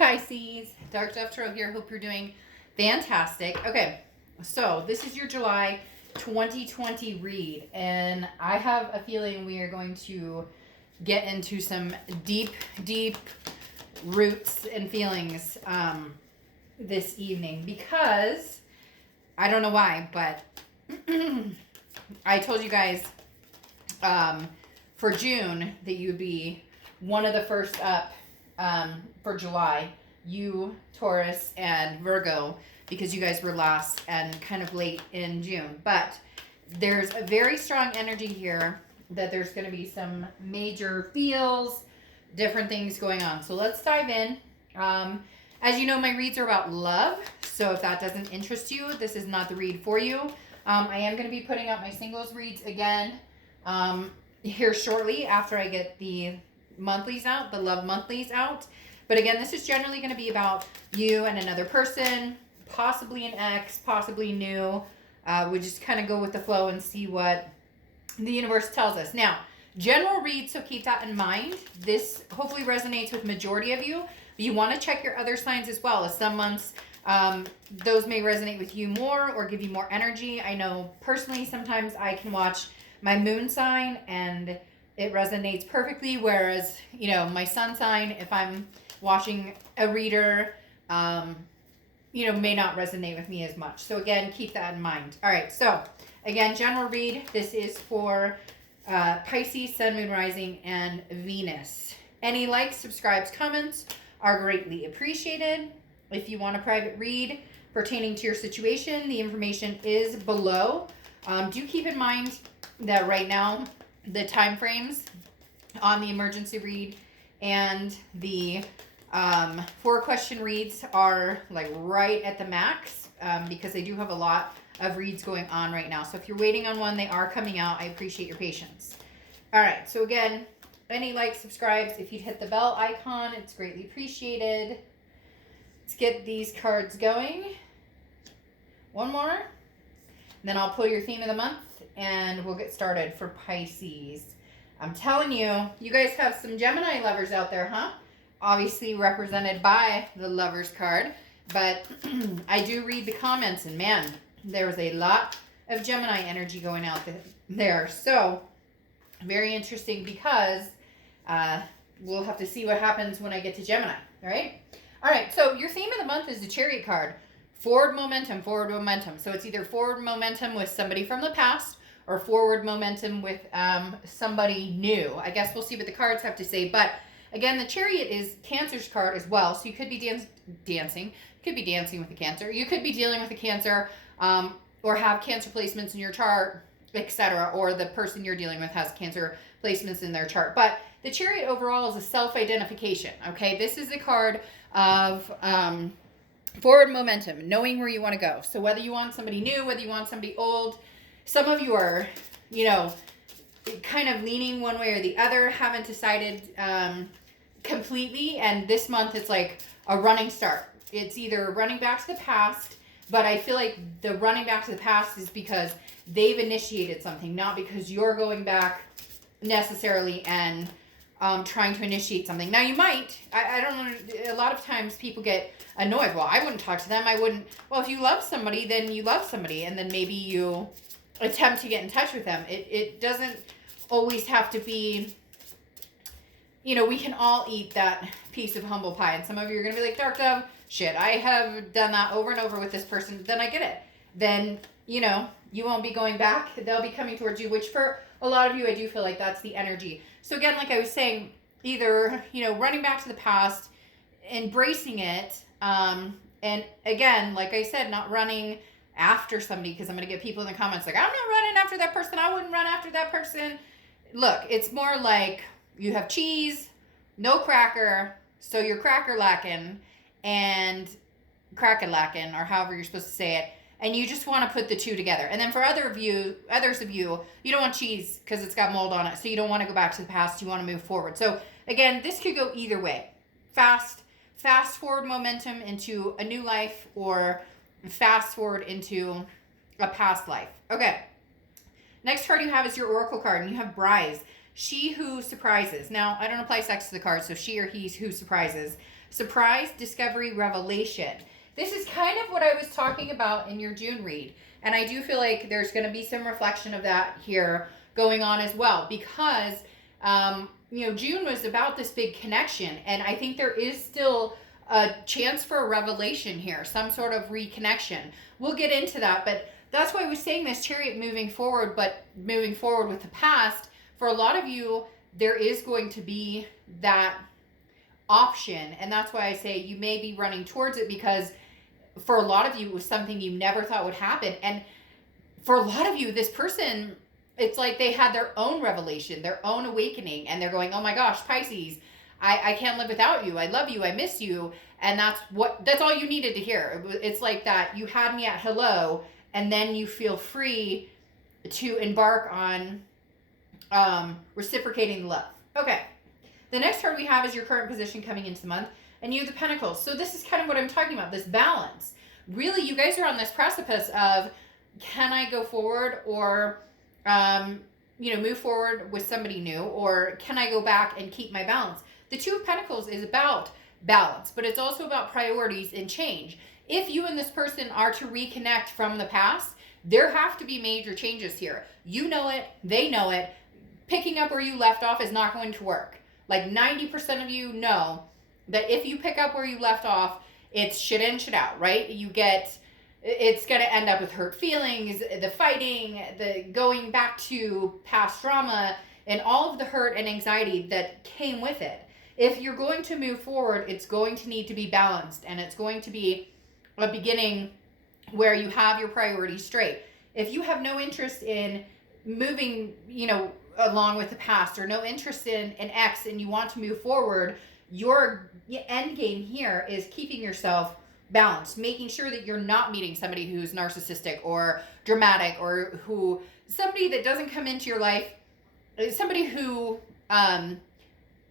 Pisces, Dark Dove Tarot here. Hope you're doing fantastic. Okay, so this is your July 2020 read, and I have a feeling we are going to get into some deep roots and feelings this evening, because I don't know why, but I told you guys for June that you would be one of the first up for July, you, Taurus, and Virgo, because you guys were last and kind of late in June. But there's a very strong energy here that there's going to be some major feels, different things going on. So let's dive in. As you know, my reads are about love. So if that doesn't interest you, this is not the read for you. I am going to be putting out my singles reads again here shortly after I get the monthlies out, the love monthlies out. But again, this is generally going to be about you and another person, possibly an ex, possibly new. We just kind of go with the flow and see what the universe tells us. Now, general read, so keep that in mind. This hopefully resonates with majority of you. But you want to check your other signs as well. As some months, those may resonate with you more or give you more energy. I know personally sometimes I can watch my moon sign and it resonates perfectly, whereas, you know, my sun sign, if I'm watching a reader, you know, may not resonate with me as much. So again, keep that in mind. All right, so again, general read. This is for Pisces, Sun, Moon, Rising, and Venus. Any likes, subscribes, comments are greatly appreciated. If you want a private read pertaining to your situation, the information is below. Do keep in mind that right now, the time frames on the emergency read and the 4-question reads are like right at the max, because I do have a lot of reads going on right now. So if you're waiting on one, they are coming out. I appreciate your patience. All right, so again, any likes, subscribes, if you'd hit the bell icon, it's greatly appreciated. Let's get these cards going. One more, and then I'll pull your theme of the month and we'll get started for Pisces. I'm telling you, you guys have some Gemini lovers out there, huh? Obviously represented by the Lovers card, but I do read the comments, and man, there's a lot of Gemini energy going out there. So very interesting, because we'll have to see what happens when I get to Gemini, all right? All right, so your theme of the month is the Chariot card. Forward momentum, forward momentum. So it's either forward momentum with somebody from the past or forward momentum with somebody new. I guess we'll see what the cards have to say. But again, the Chariot is Cancer's card as well. So you could be dancing. You could be dancing with a Cancer. You could be dealing with a Cancer, or have Cancer placements in your chart, etc. Or the person you're dealing with has Cancer placements in their chart. But the Chariot overall is a self-identification. Okay, this is the card of forward momentum, knowing where you want to go. So whether you want somebody new, whether you want somebody old, some of you are, you know, kind of leaning one way or the other, haven't decided completely. And this month it's like a running start. It's either running back to the past, but I feel like the running back to the past is because they've initiated something, not because you're going back necessarily and trying to initiate something. Now you might, I don't know, a lot of times people get annoyed. Well, I wouldn't talk to them. I wouldn't. Well, if you love somebody, then you love somebody, and then maybe you attempt to get in touch with them. It doesn't always have to be, you know, we can all eat that piece of humble pie. And some of you are going to be like, Dark Dove, shit, I have done that over and over with this person. Then I get it. Then, you know, you won't be going back. They'll be coming towards you, which for a lot of you, I do feel like that's the energy. So again, like I was saying, either, you know, running back to the past, embracing it, and again, like I said, not running after somebody, because I'm going to get people in the comments like, I'm not running after that person. I wouldn't run after that person. Look, it's more like you have cheese, no cracker, so you're cracker lacking and cracker lacking, or however you're supposed to say it, and you just want to put the two together. And then for others of you, you don't want cheese because it's got mold on it, so you don't want to go back to the past. You want to move forward. So again, this could go either way. Fast forward momentum into a new life, or fast forward into a past life. Okay. Next card you have is your Oracle card, and you have Brise. She who surprises. Now, I don't apply sex to the card, so she or he who surprises. surprise, discovery, revelation. This is kind of what I was talking about in your June read. And I do feel like there's going to be some reflection of that here going on as well, because, June was about this big connection. And I think there is still a chance for a revelation here, some sort of reconnection. We'll get into that, but that's why I was saying this Chariot moving forward, but moving forward with the past. For a lot of you, there is going to be that option. And that's why I say you may be running towards it, because for a lot of you, it was something you never thought would happen. And for a lot of you, this person, it's like they had their own revelation, their own awakening, and they're going, oh my gosh, Pisces, I can't live without you. I love you. I miss you. And that's all you needed to hear. It's like that. You had me at hello, and then you feel free to embark on reciprocating the love. Okay. The next card we have is your current position coming into the month, and you have the Pentacles. So this is kind of what I'm talking about, this balance. Really, you guys are on this precipice of, can I go forward or, move forward with somebody new, or can I go back and keep my balance? The Two of Pentacles is about balance, but it's also about priorities and change. If you and this person are to reconnect from the past, there have to be major changes here. You know it, they know it. Picking up where you left off is not going to work. Like 90% of you know that if you pick up where you left off, it's shit in, shit out, right? It's going to end up with hurt feelings, the fighting, the going back to past trauma, and all of the hurt and anxiety that came with it. If you're going to move forward, it's going to need to be balanced, and it's going to be a beginning where you have your priorities straight. If you have no interest in moving, along with the past, or no interest in an ex, and you want to move forward, your end game here is keeping yourself balanced, making sure that you're not meeting somebody who's narcissistic or dramatic, or somebody that doesn't come into your life, somebody who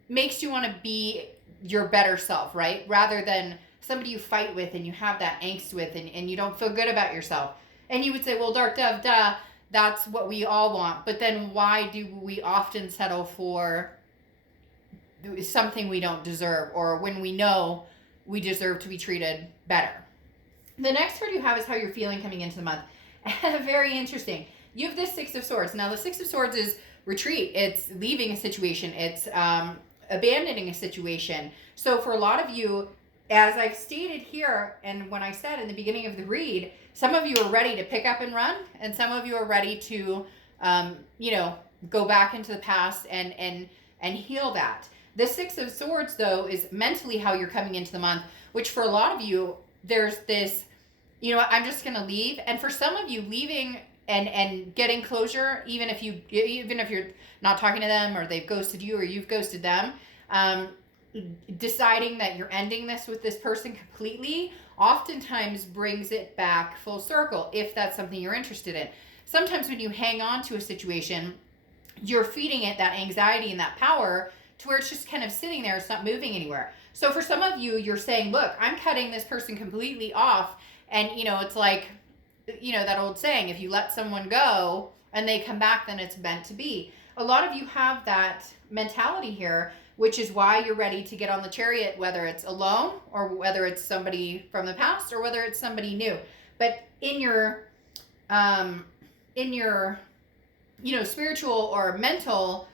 makes you want to be your better self, right? Rather than somebody you fight with and you have that angst with, and you don't feel good about yourself. And you would say, well, Dark Dove, duh, that's what we all want. But then why do we often settle for something we don't deserve, or when we know we deserve to be treated better? The next card you have is how you're feeling coming into the month. Very interesting. You have this Six of Swords. Now, the Six of Swords is retreat. It's leaving a situation. It's abandoning a situation. So for a lot of you, as I've stated here, and when I said in the beginning of the read, some of you are ready to pick up and run, and some of you are ready to, go back into the past and heal that. The Six of Swords, though, is mentally how you're coming into the month, which for a lot of you, there's this, I'm just going to leave. And for some of you, leaving and getting closure, even if you're not talking to them, or they've ghosted you, or you've ghosted them, deciding that you're ending this with this person completely oftentimes brings it back full circle, if that's something you're interested in. Sometimes when you hang on to a situation, you're feeding it that anxiety and that power to where it's just kind of sitting there. It's not moving anywhere. So for some of you, you're saying, look, I'm cutting this person completely off. And, it's like, that old saying, if you let someone go and they come back, then it's meant to be. A lot of you have that mentality here, which is why you're ready to get on the Chariot, whether it's alone, or whether it's somebody from the past, or whether it's somebody new. But in your spiritual or mental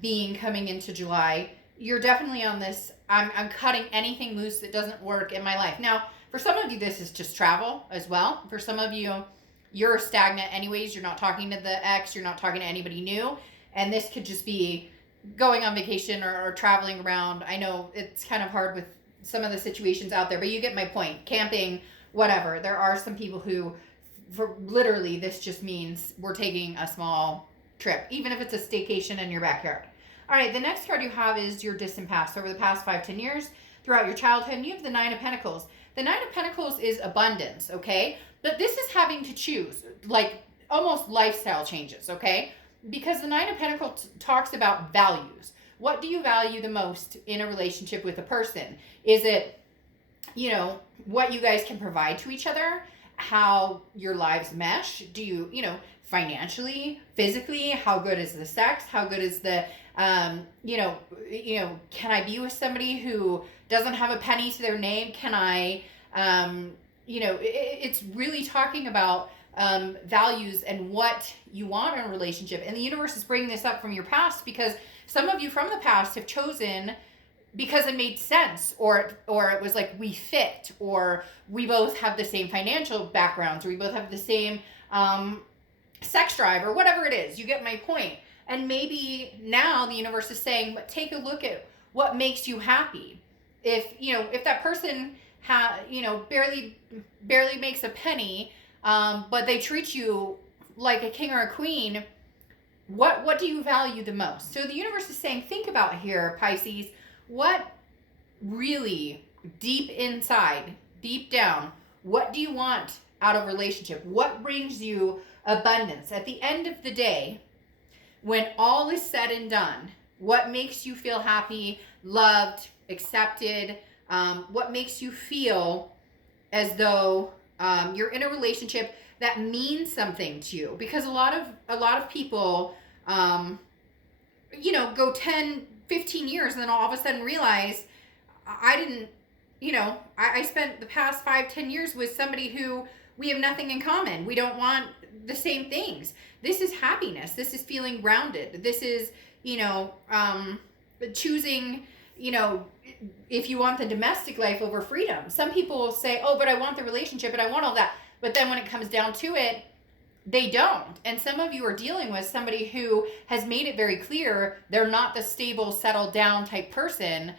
being coming into July, you're definitely on this, I'm cutting anything loose that doesn't work in my life. Now, for some of you, this is just travel as well. For some of you, you're stagnant anyways. You're not talking to the ex. You're not talking to anybody new. And this could just be going on vacation or traveling around. I know it's kind of hard with some of the situations out there, but you get my point. Camping, whatever. There are some people who, for literally, this just means we're taking a small trip, even if it's a staycation in your backyard. All right, the next card you have is your distant past. Over the past 5-10 years, throughout your childhood, you have the Nine of Pentacles. The Nine of Pentacles is abundance, okay? But this is having to choose, like almost lifestyle changes, okay? Because the Nine of Pentacles talks about values. What do you value the most in a relationship with a person? Is it, what you guys can provide to each other? how your lives mesh. Do you, financially, physically, how good is the sex? How good is the, can I be with somebody who doesn't have a penny to their name? Can I, it's really talking about values and what you want in a relationship. And the universe is bringing this up from your past because some of you from the past have chosen because it made sense, or it was like we fit, or we both have the same financial backgrounds, or we both have the same sex drive, or whatever it is. You get my point. And maybe now the universe is saying, but take a look at what makes you happy. If that person barely makes a penny, but they treat you like a king or a queen, what do you value the most? So the universe is saying, think about here, Pisces, what really deep inside, deep down, what do you want out of a relationship? What brings you abundance? At the end of the day, when all is said and done, what makes you feel happy, loved, accepted? What makes you feel as though you're in a relationship that means something to you? Because a lot of people, go 10, 15 years and then all of a sudden realize I didn't, I spent the past 5, 10 years with somebody who we have nothing in common. We don't want the same things. This is happiness. This is feeling grounded. This is, choosing, if you want the domestic life over freedom. Some people will say, oh, but I want the relationship and I want all that. But then when it comes down to it, they don't. And some of you are dealing with somebody who has made it very clear they're not the stable, settled down type person.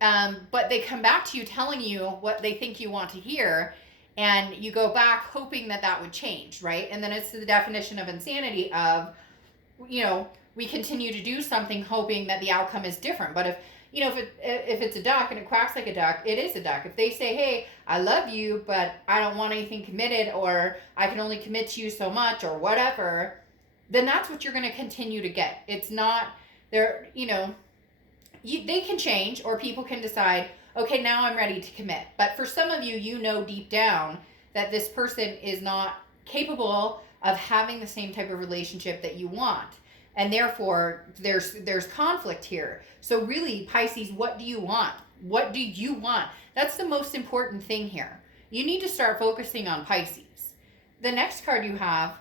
But they come back to you telling you what they think you want to hear. And you go back hoping that would change, right? And then it's the definition of insanity of, we continue to do something hoping that the outcome is different. But if it's a duck and it quacks like a duck, it is a duck. If they say, hey, I love you, but I don't want anything committed, or I can only commit to you so much, or whatever, then that's what you're going to continue to get. It's not, they can change, or people can decide, okay, now I'm ready to commit. But for some of you, deep down that this person is not capable of having the same type of relationship that you want. And therefore, there's conflict here. So really, Pisces, what do you want? What do you want? That's the most important thing here. You need to start focusing on Pisces. The next card you have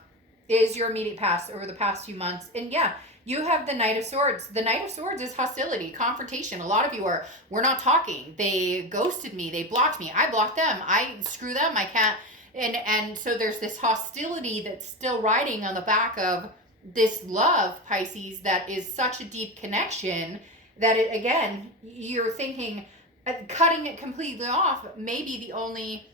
is your immediate past over the past few months. And yeah, you have the Knight of Swords. The Knight of Swords is hostility, confrontation. A lot of you we're not talking. They ghosted me. They blocked me. I blocked them. I screw them. I can't. And so there's this hostility that's still riding on the back of this love, Pisces, that is such a deep connection that you're thinking cutting it completely off may be the only,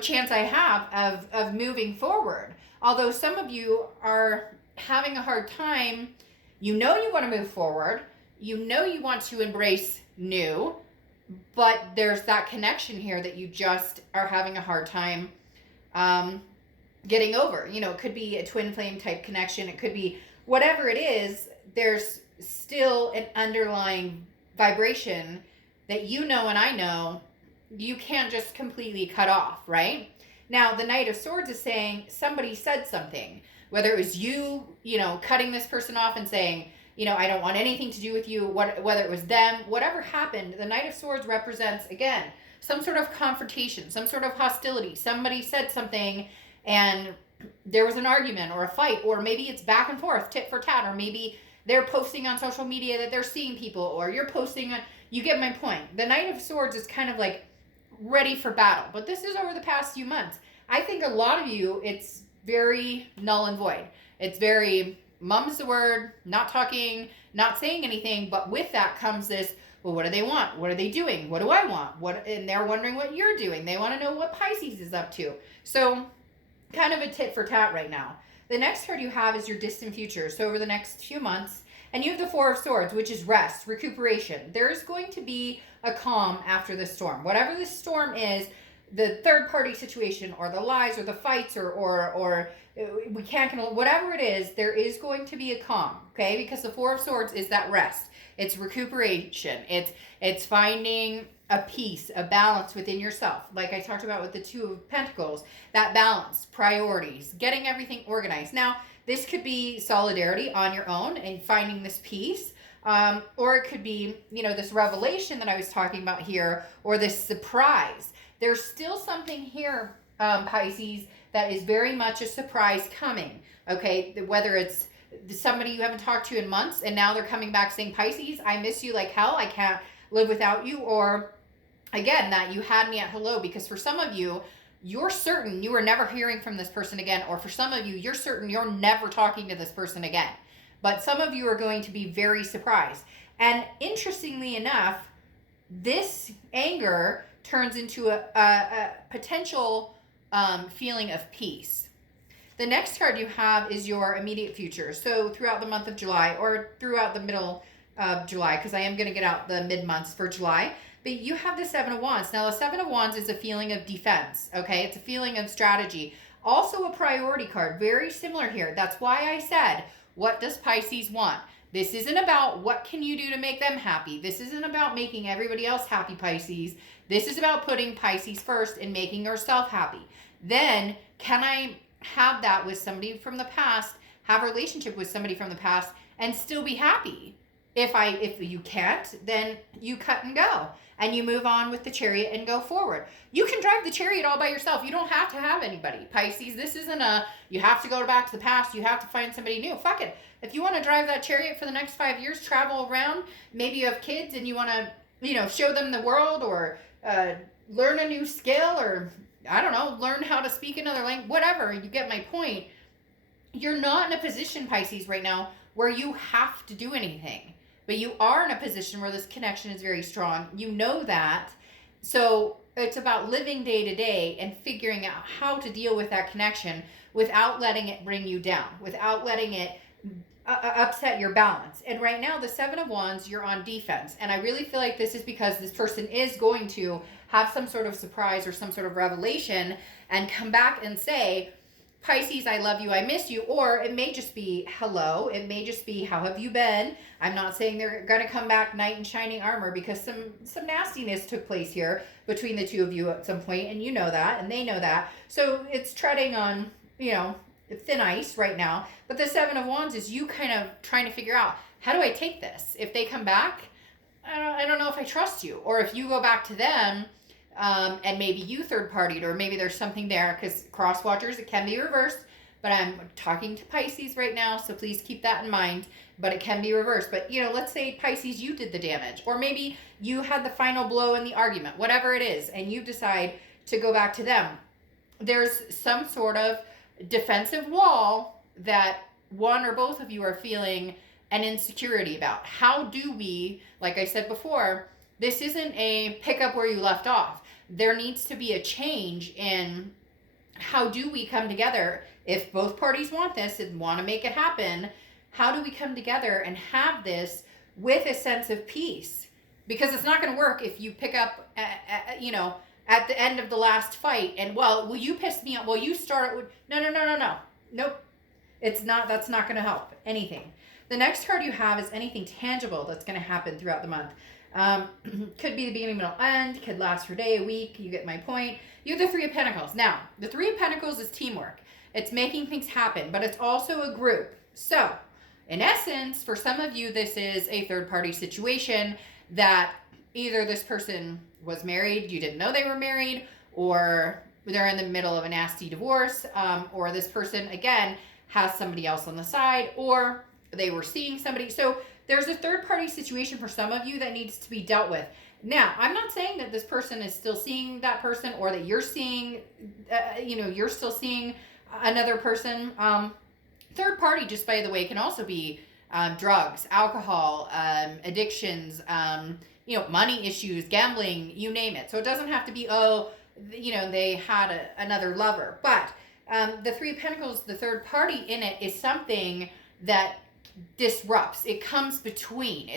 chance I have of moving forward. Although some of you are having a hard time, you want to move forward, you want to embrace new, but there's that connection here that you just are having a hard time getting over. It could be a twin flame type connection. It could be whatever it is. There's still an underlying vibration that and I know you can't just completely cut off, right? Now, the Knight of Swords is saying somebody said something, whether it was you, cutting this person off and saying, I don't want anything to do with you, whether it was them, whatever happened, the Knight of Swords represents, again, some sort of confrontation, some sort of hostility. Somebody said something and there was an argument or a fight, or maybe it's back and forth, tit for tat, or maybe they're posting on social media that they're seeing people, or you're posting on, you get my point. The Knight of Swords is kind of like ready for battle, but this is over the past few months. I think a lot of you, it's very null and void. It's very, mum's the word, not talking, not saying anything, but with that comes this, well, what do they want? What are they doing? What do I want? And they're wondering what you're doing. They want to know what Pisces is up to. So kind of a tit for tat right now. The next card you have is your distant future. So over the next few months, and you have the Four of Swords, which is rest, recuperation. There is going to be a calm after the storm. Whatever the storm is, the third party situation, or the lies, or the fights, or we can't control, whatever it is, there is going to be a calm, okay? Because the Four of Swords is that rest. It's recuperation. It's finding a peace, a balance within yourself. Like I talked about with the Two of Pentacles, that balance, priorities, getting everything organized. Now, this could be solidarity on your own and finding this peace. Or it could be, this revelation that I was talking about here, or this surprise. There's still something here, Pisces, that is very much a surprise coming. Okay, whether it's somebody you haven't talked to in months and now they're coming back saying, Pisces, I miss you like hell, I can't live without you. Or again, that you had me at hello, because for some of you, you're certain you are never hearing from this person again. Or for some of you, you're certain you're never talking to this person again. But some of you are going to be very surprised. And interestingly enough, this anger turns into a potential feeling of peace. The next card you have is your immediate future. So throughout the month of July, or throughout the middle of July, because I am going to get out the mid-months for July. But you have the Seven of Wands. Now, the Seven of Wands is a feeling of defense, okay? It's a feeling of strategy. Also a priority card. Very similar here. That's why I said, what does Pisces want? This isn't about what can you do to make them happy. This isn't about making everybody else happy, Pisces. This is about putting Pisces first and making yourself happy. Then, can I have that with somebody from the past, have a relationship with somebody from the past, and still be happy? If you can't, then you cut and go. And you move on with the Chariot and go forward. You can drive the Chariot all by yourself. You don't have to have anybody. Pisces, this isn't you have to go back to the past. You have to find somebody new. Fuck it. If you want to drive that Chariot for the next 5 years, travel around, maybe you have kids and you want to, show them the world, or learn a new skill, or, I don't know, learn how to speak another language, whatever. You get my point. You're not in a position, Pisces, right now where you have to do anything. But you are in a position where this connection is very strong. You know that. So it's about living day to day and figuring out how to deal with that connection without letting it bring you down, without letting it upset your balance. And right now, the Seven of Wands, you're on defense. And I really feel like this is because this person is going to have some sort of surprise or some sort of revelation and come back and say, Pisces, I love you, I miss you. Or it may just be hello. It may just be, how have you been? I'm not saying they're going to come back knight in shining armor, because some nastiness took place here between the two of you at some point, and you know that, and they know that. So it's treading on, thin ice right now. But the Seven of Wands is you kind of trying to figure out, how do I take this? If they come back, I don't know if I trust you. Or if you go back to them, and maybe you third partied, or maybe there's something there, because cross watchers, it can be reversed. But I'm talking to Pisces right now, so please keep that in mind. But it can be reversed. But, let's say, Pisces, you did the damage. Or maybe you had the final blow in the argument, whatever it is, and you decide to go back to them. There's some sort of defensive wall that one or both of you are feeling an insecurity about. How do we, like I said before, this isn't a pick up where you left off. There needs to be a change in how do we come together. If both parties want this and want to make it happen, how do we come together and have this with a sense of peace? Because it's not going to work if you pick up, at the end of the last fight and, well, you pissed me off. Well, you started with, no. Nope. It's not, that's not going to help anything. The next card you have is anything tangible that's going to happen throughout the month. Could be the beginning, middle, end. Could last for a day, a week. You get my point. You have the Three of Pentacles. Now, the Three of Pentacles is teamwork. It's making things happen, but it's also a group. So, in essence, for some of you, this is a third-party situation that either this person was married, you didn't know they were married, or they're in the middle of a nasty divorce, or this person, again, has somebody else on the side, or they were seeing somebody. So there's a third-party situation for some of you that needs to be dealt with. Now, I'm not saying that this person is still seeing that person, or that you're seeing, you're still seeing another person. Third party, just by the way, can also be drugs, alcohol, addictions, money issues, gambling, you name it. So it doesn't have to be, they had another lover. But the Three of Pentacles, the third party in it, is something that disrupts. It comes between.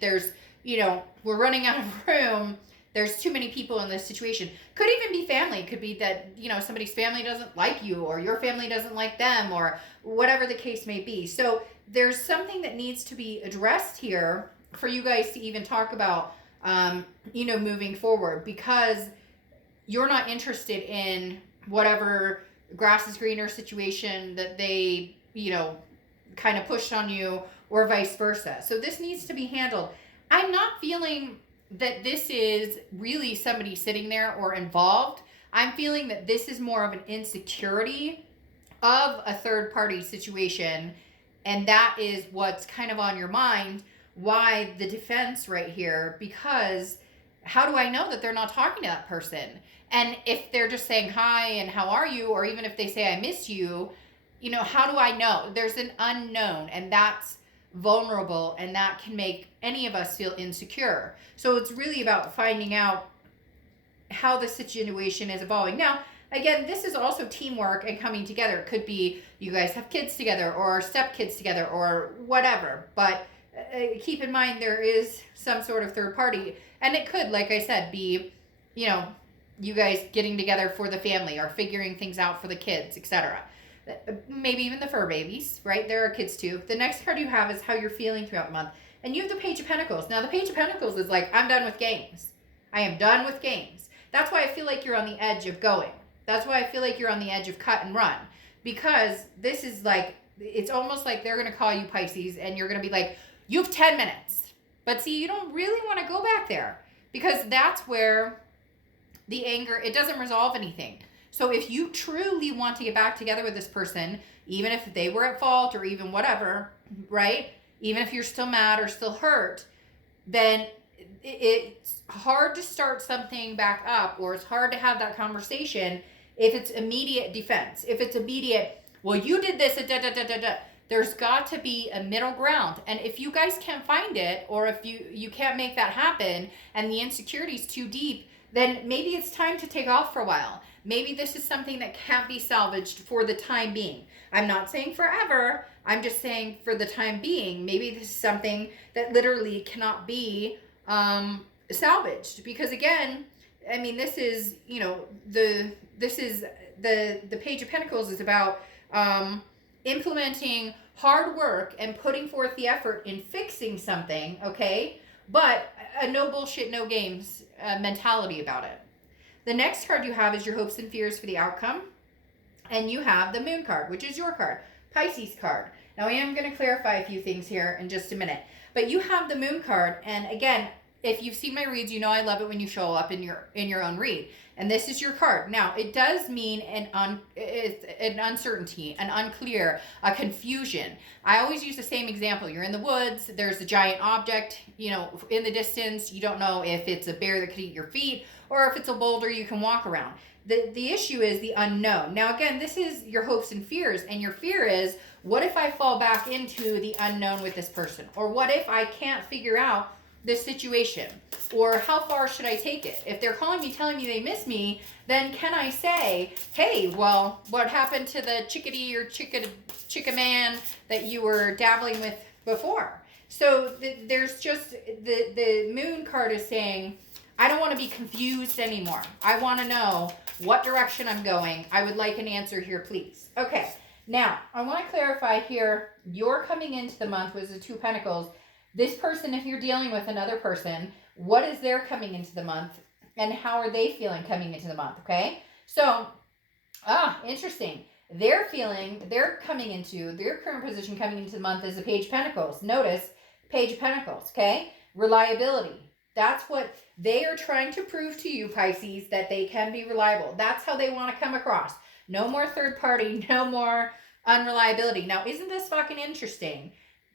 There's, we're running out of room. There's too many people in this situation. Could even be family. It could be that, somebody's family doesn't like you, or your family doesn't like them, or whatever the case may be. So there's something that needs to be addressed here for you guys to even talk about moving forward, because you're not interested in whatever grass is greener situation that they, kind of pushed on you, or vice versa. So this needs to be handled. I'm not feeling that this is really somebody sitting there or involved. I'm feeling that this is more of an insecurity of a third party situation. And that is what's kind of on your mind. Why the defense right here? Because how do I know that they're not talking to that person? And if they're just saying hi and how are you, or even if they say I miss you, how do I know? There's an unknown, and that's vulnerable, and that can make any of us feel insecure. So it's really about finding out how the situation is evolving. Now, again, this is also teamwork and coming together. It could be you guys have kids together, or stepkids together, or whatever. But keep in mind there is some sort of third party. And it could, like I said, be, you guys getting together for the family, or figuring things out for the kids, etc. Maybe even the fur babies, right? There are kids too. The next card you have is how you're feeling throughout the month. And you have the Page of Pentacles. Now, the Page of Pentacles is like, I'm done with games. I am done with games. That's why I feel like you're on the edge of going. That's why I feel like you're on the edge of cut and run. Because this is like, it's almost like they're going to call you Pisces, and you're going to be like, you have 10 minutes. But see, you don't really want to go back there, because that's where the anger, it doesn't resolve anything. So if you truly want to get back together with this person, even if they were at fault or even whatever, right? Even if you're still mad or still hurt, then it's hard to start something back up, or it's hard to have that conversation if it's immediate defense. If it's immediate, well, you did this, there's got to be a middle ground. And if you guys can't find it, or if you can't make that happen, and the insecurity is too deep, then maybe it's time to take off for a while. Maybe this is something that can't be salvaged for the time being. I'm not saying forever. I'm just saying for the time being, maybe this is something that literally cannot be salvaged. Because again, I mean, this is, the Page of Pentacles is about implementing hard work and putting forth the effort in fixing something, okay? But a no bullshit, no games mentality about it. The next card you have is your hopes and fears for the outcome. And you have the Moon card, which is your card, Pisces card. Now, I am going to clarify a few things here in just a minute. But you have the Moon card. And again, if you've seen my reads, you know I love it when you show up in your own read. And this is your card. Now, it does mean an uncertainty, an unclear, a confusion. I always use the same example. You're in the woods. There's a giant object, in the distance. You don't know if it's a bear that could eat your feet, or if it's a boulder you can walk around. The issue is the unknown. Now, again, this is your hopes and fears. And your fear is, what if I fall back into the unknown with this person? Or what if I can't figure out this situation? Or how far should I take it? If they're calling me, telling me they miss me, then can I say, hey, well, what happened to the chickadee or chicka man that you were dabbling with before? So there's just, the Moon card is saying, I don't want to be confused anymore. I want to know what direction I'm going. I would like an answer here, please. Okay, now, I want to clarify here, you're coming into the month with the Two of Pentacles. This person, if you're dealing with another person, what is their coming into the month, and how are they feeling coming into the month, okay? So, interesting. They're coming into, their current position coming into the month is the Page of Pentacles. Notice, Page of Pentacles, okay? Reliability. That's what they are trying to prove to you, Pisces, that they can be reliable. That's how they want to come across. No more third party, no more unreliability. Now, isn't this fucking interesting?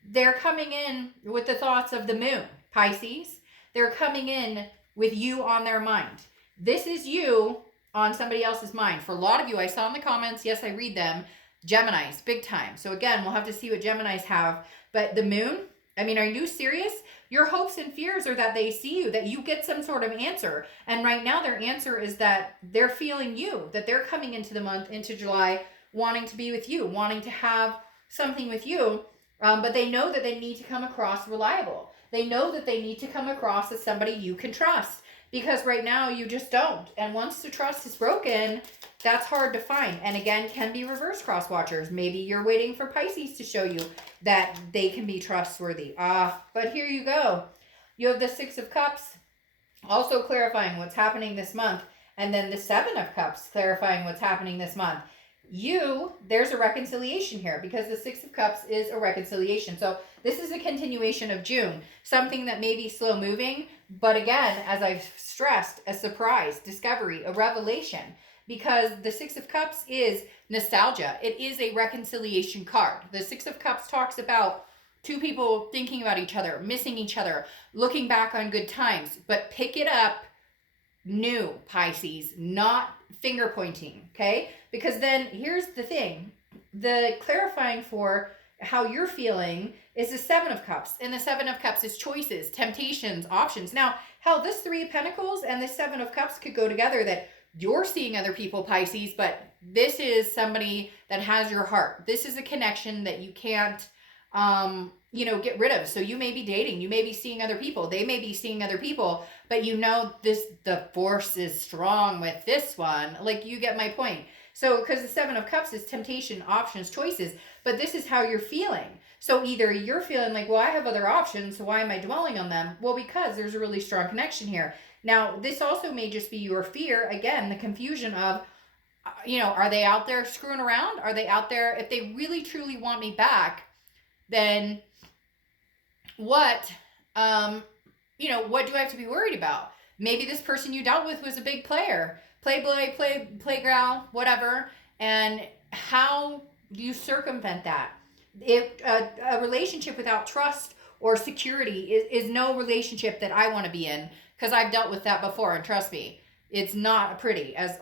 They're coming in with the thoughts of the Moon, Pisces. They're coming in with you on their mind. This is you on somebody else's mind. For a lot of you, I saw in the comments, yes, I read them, Geminis, big time. So again, we'll have to see what Geminis have. But the Moon, I mean, are you serious? Your hopes and fears are that they see you, that you get some sort of answer. And right now their answer is that they're feeling you, that they're coming into the month, into July, wanting to be with you, wanting to have something with you. But they know that they need to come across reliable. They know that they need to come across as somebody you can trust. Because right now you just don't. And once the trust is broken, that's hard to find. And again, can be reverse cross watchers. Maybe you're waiting for Pisces to show you that they can be trustworthy. But here you go. You have the Six of Cups. Also clarifying what's happening this month. And then the Seven of Cups, clarifying what's happening this month. There's a reconciliation here because the Six of Cups is a reconciliation. So this is a continuation of June, something that may be slow moving, but again, as I've stressed, a surprise, discovery, a revelation, because the Six of Cups is nostalgia. It is a reconciliation card. The Six of Cups talks about two people thinking about each other, missing each other, looking back on good times, but pick it up new, Pisces, not finger pointing, okay? Because then here's the thing, the clarifying for how you're feeling is the Seven of Cups, and the Seven of Cups is choices, temptations, options. Now, hell, this Three of Pentacles and this Seven of Cups could go together, that you're seeing other people, Pisces, but this is somebody that has your heart. This is a connection that you can't get rid of. So you may be dating, you may be seeing other people, they may be seeing other people, but the force is strong with this one. Like, you get my point. So, because the Seven of Cups is temptation, options, choices, but this is how you're feeling. So either you're feeling like, well, I have other options, so why am I dwelling on them? Well, because there's a really strong connection here. Now, this also may just be your fear, again, the confusion of, are they out there screwing around? Are they out there, if they really truly want me back, then what do I have to be worried about? Maybe this person you dealt with was a big player, playground, whatever. And how do you circumvent that? If a relationship without trust or security is no relationship that I want to be in, because I've dealt with that before, and trust me, it's not pretty, as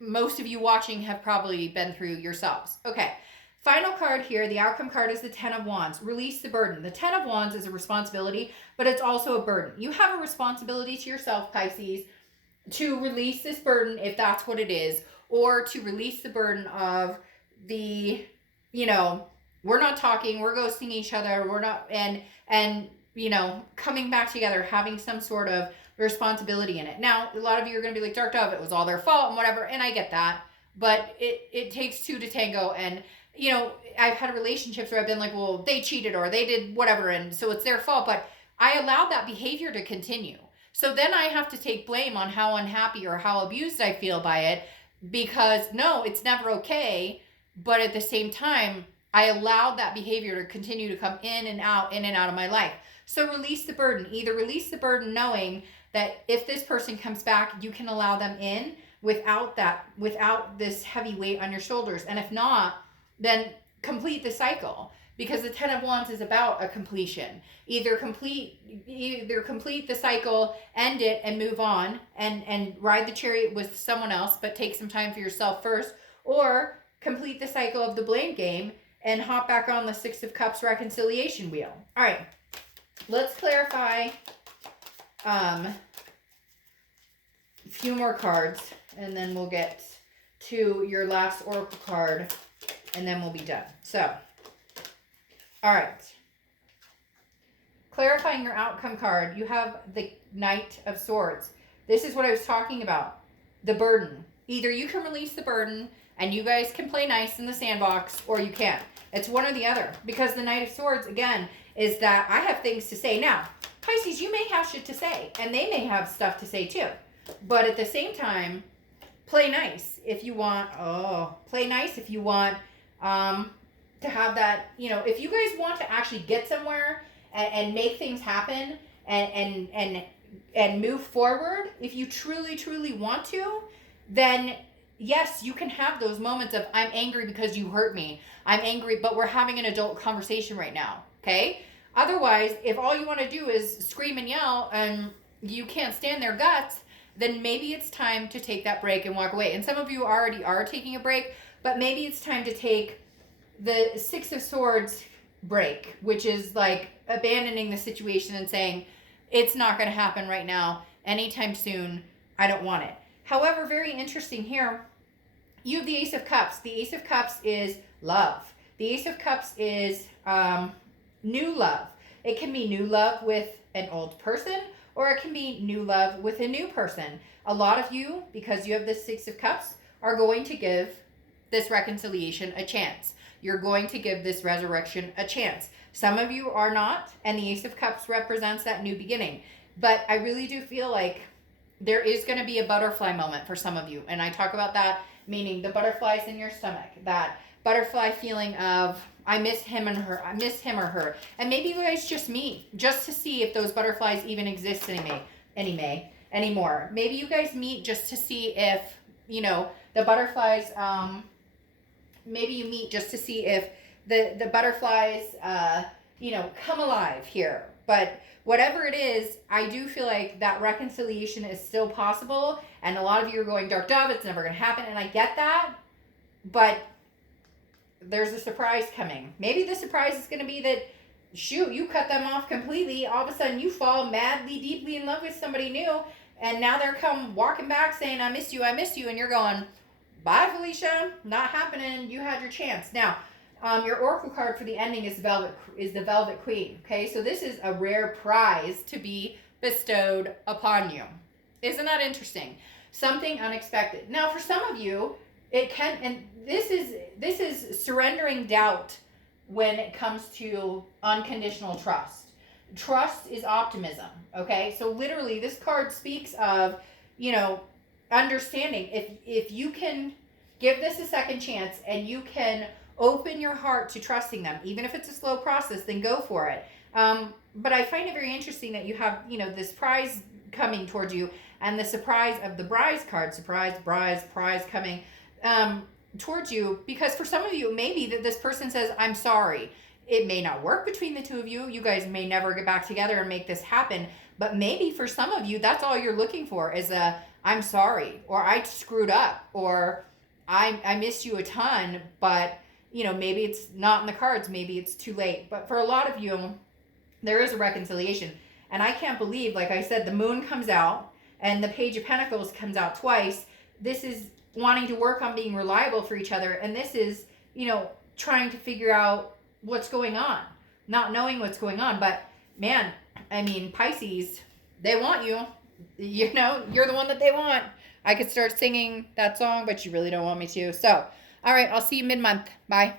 most of you watching have probably been through yourselves. Okay. Final card here, the outcome card, is the Ten of Wands. Release the burden. The Ten of Wands is a responsibility, but it's also a burden. You have a responsibility to yourself, Pisces, to release this burden, if that's what it is, or to release the burden of we're not talking, we're ghosting each other, we're not, and coming back together, having some sort of responsibility in it. Now, a lot of you are going to be like, Dark Dove, it was all their fault and whatever, and I get that, but it takes two to tango. And I've had relationships where I've been like, well, they cheated or they did whatever, and so it's their fault, but I allowed that behavior to continue. So then I have to take blame on how unhappy or how abused I feel by it, because no, it's never okay. But at the same time, I allowed that behavior to continue to come in and out of my life. So release the burden. Either release the burden knowing that if this person comes back, you can allow them in without this heavy weight on your shoulders. And if not, then complete the cycle, because the Ten of Wands is about a completion. Either complete the cycle, end it, and move on, and ride the chariot with someone else, but take some time for yourself first, or complete the cycle of the blame game and hop back on the Six of Cups reconciliation wheel. All right, let's clarify a few more cards, and then we'll get to your last oracle card, and then we'll be done. So, all right. Clarifying your outcome card, you have the Knight of Swords. This is what I was talking about, the burden. Either you can release the burden and you guys can play nice in the sandbox, or you can't. It's one or the other, because the Knight of Swords, again, is that I have things to say. Now, Pisces, you may have shit to say, and they may have stuff to say too. But at the same time, play nice if you want. Play nice if you want to have that, if you guys want to actually get somewhere and make things happen and move forward, if you truly want to, then yes, you can have those moments of, I'm angry because you hurt me. I'm angry, but we're having an adult conversation right now, okay? Otherwise, if all you want to do is scream and yell and you can't stand their guts, then maybe it's time to take that break and walk away. And some of you already are taking a break, but maybe it's time to take the Six of Swords break, which is like abandoning the situation and saying, it's not going to happen right now, anytime soon, I don't want it. However, very interesting here, you have the Ace of Cups. The Ace of Cups is love. The Ace of Cups is new love. It can be new love with an old person, or it can be new love with a new person. A lot of you, because you have the Six of Cups, are going to give this reconciliation a chance. You're going to give this resurrection a chance. Some of you are not, and the Ace of Cups represents that new beginning. But I really do feel like there is going to be a butterfly moment for some of you. And I talk about that, meaning the butterflies in your stomach, that butterfly feeling of, I miss him and her, I miss him or her. And maybe you guys just meet just to see if those butterflies even exist anymore. Maybe you guys meet just to see if, you know, the butterflies, maybe you meet just to see if the butterflies, you know, come alive here. But whatever it is, I do feel like that reconciliation is still possible. And a lot of you are going, Dark Dove, it's never going to happen. And I get that. But there's a surprise coming. Maybe the surprise is going to be that, shoot, you cut them off completely. All of a sudden you fall madly, deeply in love with somebody new. And now they're come walking back saying, I miss you, I miss you. And you're going, bye, Felicia. Not happening. You had your chance. Now, your oracle card for the ending is the Velvet Queen. Okay, so this is a rare prize to be bestowed upon you. Isn't that interesting? Something unexpected. Now, for some of you, it can, and this is surrendering doubt when it comes to unconditional trust. Trust is optimism. Okay, so literally, this card speaks of, you know, understanding. If you can give this a second chance and you can open your heart to trusting them, even if it's a slow process, then go for it. But I find it very interesting that you have, you know, this prize coming towards you, and the surprise of the prize card, prize coming towards you, because for some of you, maybe that this person says, I'm sorry. It may not work between the two of you. You guys may never get back together and make this happen. But maybe for some of you, that's all you're looking for is a, I'm sorry, or I screwed up, or I miss you a ton, but you know, maybe it's not in the cards, maybe it's too late. But for a lot of you, there is a reconciliation. And I can't believe, like I said, the moon comes out and the Page of Pentacles comes out twice. This is wanting to work on being reliable for each other. And this is, you know, trying to figure out what's going on, not knowing what's going on. But man, I mean, Pisces, they want you. You know, you're the one that they want. I could start singing that song, but you really don't want me to. So, all right, I'll see you mid-month. Bye.